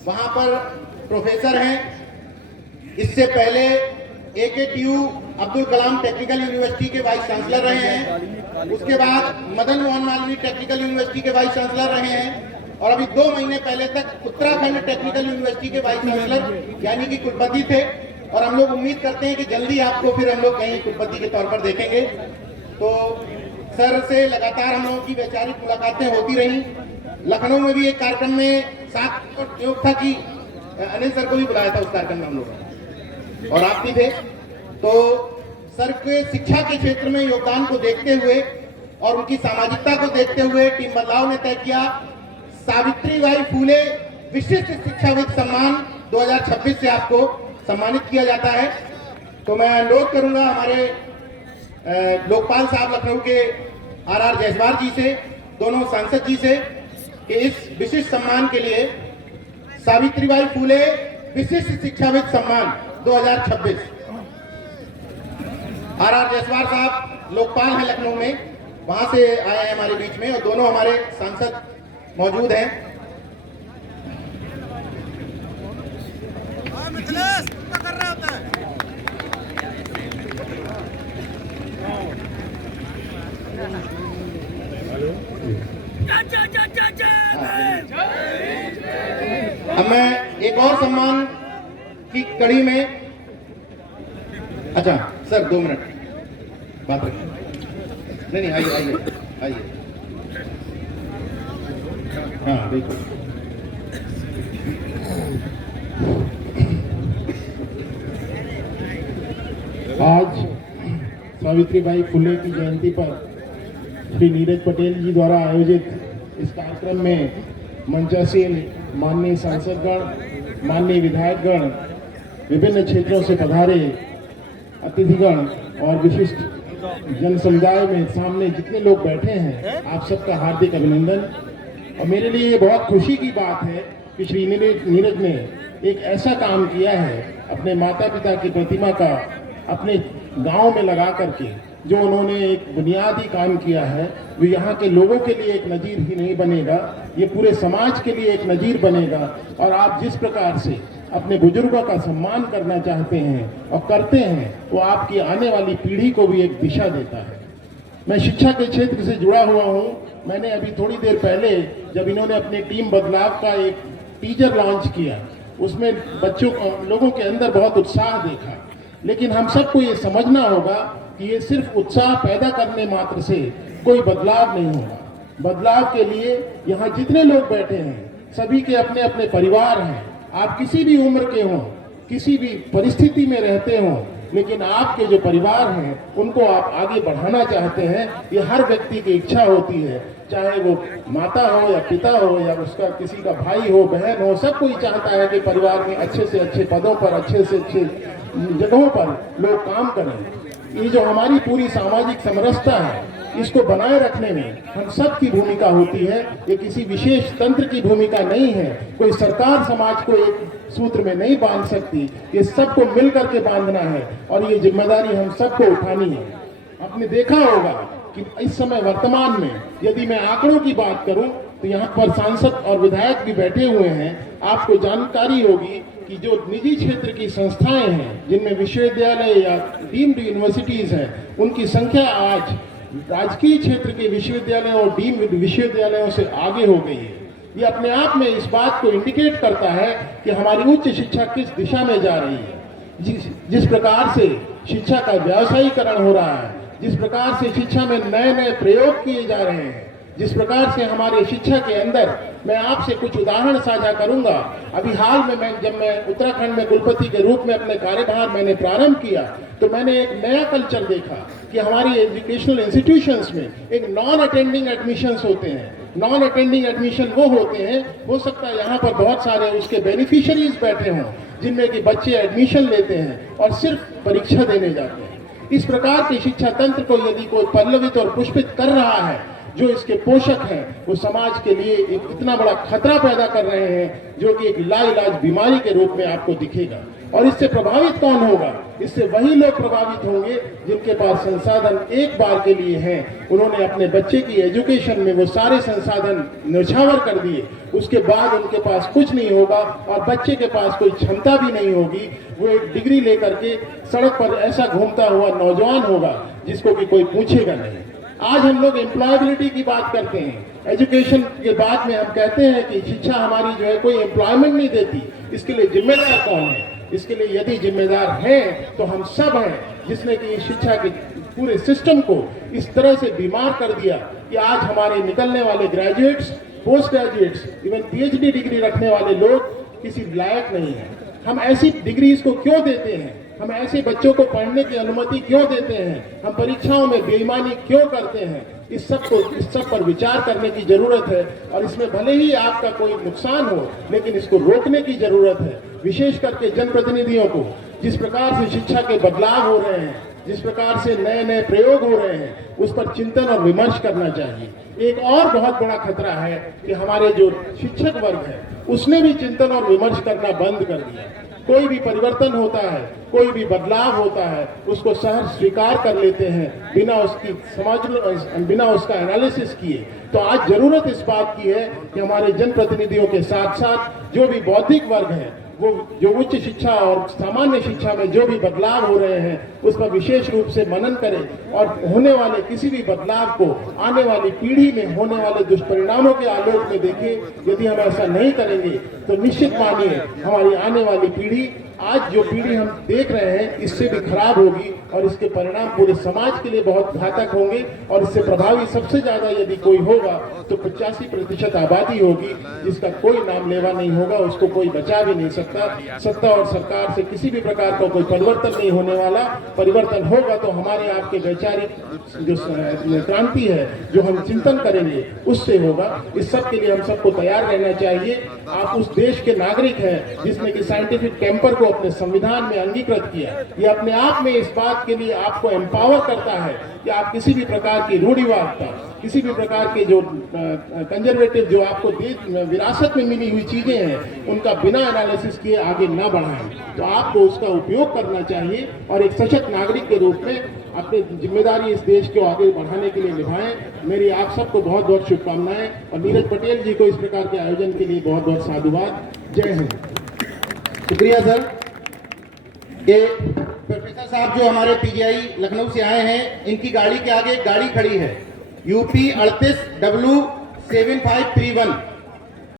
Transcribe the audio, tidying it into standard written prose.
वहां पर प्रोफेसर हैं। इससे पहले AKTU Abdul Kalam technical university के वाइस चांसलर रहे हैं। उसके बाद मदन मोहन मालवीय टेक्निकल यूनिवर्सिटी के वाइस चांसलर रहे हैं और अभी 2 महीने पहले तक उत्तराखंड टेक्निकल यूनिवर्सिटी के वाइस चांसलर यानी कि कुलपति थे। और हम लोग उम्मीद करते हैं कि जल्दी आपको फिर हम लोग कहीं कुलपति के तौर पर देखेंगे। तो सर से लगातार हम लोगों की वैचारिक मुलाकातें होती रही। लखनऊ में भी एक कार्यक्रम में साथ योग था कि अनिल सर को भी बुलाया था उस कार्यक्रम में हम लोग, और आप भी थे। तो सर के शिक्षा के क्षेत्र में योगदान को देखते हुए और उनकी सामाजिकता को देखते हुए टीम बदलाव ने तय किया सावित्रीबाई फूले विशिष्ट शिक्षाविद सम्मान 2026 से आपको सम्मानित किया जाता है। तो मैं अनुरोध करूंगा हमारे लोकपाल साहब लखनऊ के RR जयसवाल जी से, दोनों सांसद जी से, कि इस विशिष्ट सम्मान के लिए सावित्रीबाई फूले विशिष्ट शिक्षाविद सम्मान 2026 RR जयसवाल साहब लोकपाल हैं लखनऊ में, वहां से आए हैं हमारे बीच में, और दोनों हमारे सांसद मौजूद हैं। कर रहा होता है। अब मैं एक और सम्मान की कड़ी में, अच्छा सर 2 मिनट बात रखिए। नहीं आइए आइए आइए। हाँ बिल्कुल। आज सावित्रीबाई फुले की जयंती पर श्री नीरज पटेल जी द्वारा आयोजित इस कार्यक्रम में मंचासीन माननीय सांसदगण, माननीय विधायकगण, विभिन्न क्षेत्रों से पधारे अतिथिगण और विशिष्ट जन समुदाय में सामने जितने लोग बैठे हैं, आप सबका हार्दिक अभिनंदन। और मेरे लिए बहुत खुशी की बात है कि श्री नीरज ने एक ऐसा काम किया है, अपने माता पिता की प्रतिमा का अपने गांव में लगा करके जो उन्होंने एक बुनियादी काम किया है, वो यहाँ के लोगों के लिए एक नज़ीर ही नहीं बनेगा, ये पूरे समाज के लिए एक नज़ीर बनेगा। और आप जिस प्रकार से अपने बुजुर्गों का सम्मान करना चाहते हैं और करते हैं, वो आपकी आने वाली पीढ़ी को भी एक दिशा देता है। मैं शिक्षा के क्षेत्र से जुड़ा हुआ हूँ। मैंने अभी थोड़ी देर पहले जब इन्होंने अपने टीम बदलाव का एक टीजर लॉन्च किया, उसमें लोगों के अंदर बहुत उत्साह देखा। लेकिन हम सबको ये समझना होगा कि ये सिर्फ उत्साह पैदा करने मात्र से कोई बदलाव नहीं होगा। बदलाव के लिए यहाँ जितने लोग बैठे हैं, सभी के अपने अपने परिवार हैं। आप किसी भी उम्र के हों, किसी भी परिस्थिति में रहते हों, लेकिन आपके जो परिवार हैं उनको आप आगे बढ़ाना चाहते हैं। ये हर व्यक्ति की इच्छा होती है, चाहे वो माता हो या पिता हो या उसका किसी का भाई हो, बहन हो, सब कोई चाहता है कि परिवार में अच्छे से अच्छे पदों पर, अच्छे से अच्छे जगहों पर लोग काम करें। ये जो हमारी पूरी सामाजिक समरसता है, इसको बनाए रखने में हम सब की भूमिका होती है। ये किसी विशेष तंत्र की भूमिका नहीं है। कोई सरकार समाज को एक सूत्र में नहीं बांध सकती, ये सबको मिल करके बांधना है और ये जिम्मेदारी हम सबको उठानी है। आपने देखा होगा कि इस समय वर्तमान में यदि मैं आंकड़ों की बात करूं तो यहाँ पर सांसद और विधायक भी बैठे हुए हैं। आपको जानकारी होगी कि जो निजी क्षेत्र की संस्थाएं हैं, जिनमें विश्वविद्यालय या डीम्ड यूनिवर्सिटीज हैं, उनकी संख्या आज राजकीय क्षेत्र के विश्वविद्यालयों और डीम्ड विश्वविद्यालयों से आगे हो गई है। ये अपने आप में इस बात को इंडिकेट करता है कि हमारी उच्च शिक्षा किस दिशा में जा रही है। जिस प्रकार से शिक्षा का व्यावसायीकरण हो रहा है, जिस प्रकार से शिक्षा में नए नए प्रयोग किए जा रहे हैं, जिस प्रकार से हमारे शिक्षा के अंदर, मैं आपसे कुछ उदाहरण साझा करूंगा। अभी हाल में जब मैं उत्तराखंड में कुलपति के रूप में अपने कार्यभार मैंने प्रारंभ किया, तो मैंने एक नया कल्चर देखा कि हमारी एजुकेशनल इंस्टीट्यूशंस में एक नॉन अटेंडिंग एडमिशंस होते हैं। नॉन अटेंडिंग एडमिशन वो होते हैं, हो सकता है यहाँ पर बहुत सारे उसके बेनिफिशियरीज बैठे हों, जिनमें कि बच्चे एडमिशन लेते हैं और सिर्फ परीक्षा देने जाते हैं। इस प्रकार के शिक्षा तंत्र को यदि कोई पल्लवित और पुष्पित कर रहा है, जो इसके पोषक हैं, वो समाज के लिए एक इतना बड़ा खतरा पैदा कर रहे हैं, जो कि एक लाइलाज बीमारी के रूप में आपको दिखेगा। और इससे प्रभावित कौन होगा? इससे वही लोग प्रभावित होंगे जिनके पास संसाधन एक बार के लिए हैं। उन्होंने अपने बच्चे की एजुकेशन में वो सारे संसाधन न्यौछावर कर दिए, उसके बाद उनके पास कुछ नहीं होगा और बच्चे के पास कोई क्षमता भी नहीं होगी। वो एक डिग्री लेकर के सड़क पर ऐसा घूमता हुआ नौजवान होगा जिसको कि कोई पूछेगा नहीं। आज हम लोग एम्प्लॉयबिलिटी की बात करते हैं, एजुकेशन के बाद में हम कहते हैं कि शिक्षा हमारी जो है कोई एम्प्लॉयमेंट नहीं देती। इसके लिए जिम्मेदार कौन है? इसके लिए यदि जिम्मेदार हैं तो हम सब हैं, जिसने कि शिक्षा के पूरे सिस्टम को इस तरह से बीमार कर दिया कि आज हमारे निकलने वाले graduates, post graduates, even PhD degree रखने वाले लोग किसी लायक नहीं है। हम ऐसी डिग्रीज को क्यों देते हैं? हम ऐसे बच्चों को पढ़ने की अनुमति क्यों देते हैं? हम परीक्षाओं में बेईमानी क्यों करते हैं? इस सब पर विचार करने की जरूरत है और इसमें भले ही आपका कोई नुकसान हो, लेकिन इसको रोकने की जरूरत है। विशेष करके जनप्रतिनिधियों को जिस प्रकार से शिक्षा के बदलाव हो रहे हैं, जिस प्रकार से नए नए प्रयोग हो रहे हैं, उस पर चिंतन और विमर्श करना चाहिए। एक और बहुत बड़ा खतरा है कि हमारे जो शिक्षक वर्ग है उसने भी चिंतन और विमर्श करना बंद कर दिया। कोई भी परिवर्तन होता है, कोई भी बदलाव होता है, उसको सहज स्वीकार कर लेते हैं बिना उसका एनालिसिस किए। तो आज जरूरत इस बात की है कि हमारे जनप्रतिनिधियों के साथ साथ जो भी बौद्धिक वर्ग है, वो जो उच्च शिक्षा और सामान्य शिक्षा में जो भी बदलाव हो रहे हैं उस पर विशेष रूप से मनन करें और होने वाले किसी भी बदलाव को आने वाली पीढ़ी में होने वाले दुष्परिणामों के आलोक में देखें। यदि हम ऐसा नहीं करेंगे तो निश्चित मानिए हमारी आने वाली पीढ़ी, आज जो पीढ़ी हम देख रहे हैं, इससे भी खराब होगी और इसके परिणाम पूरे समाज के लिए बहुत घातक होंगे। और इससे प्रभावी सबसे ज्यादा यदि कोई होगा तो 85% आबादी होगी जिसका कोई नाम लेवा नहीं होगा, उसको कोई बचा भी नहीं सकता। सत्ता और सरकार से किसी भी प्रकार का कोई परिवर्तन नहीं होने वाला। परिवर्तन होगा तो हमारे आपके वैचारिक जो क्रांति है, जो हम चिंतन करेंगे, उससे होगा। इस सब के लिए हम सबको तैयार रहना चाहिए। आप उस देश के नागरिक हैं जिसने कि साइंटिफिक टेम्पर को अपने संविधान में अंगीकृत किया। ये अपने आप में इस बात के लिए आपको एम्पावर करता है कि आप किसी भी प्रकार की रूढ़िवादिता, किसी भी प्रकार के जो कंजर्वेटिव जो आपको विरासत में मिली हुई चीजें हैं, उनका बिना एनालिसिस किए आगे ना बढ़ाएं। तो आपको उसका उपयोग करना चाहिए और एक सशक्त नागरिक के रूप में अपनी जिम्मेदारी इस देश को आगे बढ़ाने के लिए निभाएं। मेरी आप सबको बहुत बहुत शुभकामनाएं और नीरज पटेल जी को इस प्रकार के आयोजन के लिए बहुत बहुत साधुवाद। जय हिंद। शुक्रिया सर। ये प्रोफेसर साहब जो हमारे पीजीआई लखनऊ से आए हैं, इनकी गाड़ी के आगे एक गाड़ी खड़ी है, UP 38W7531।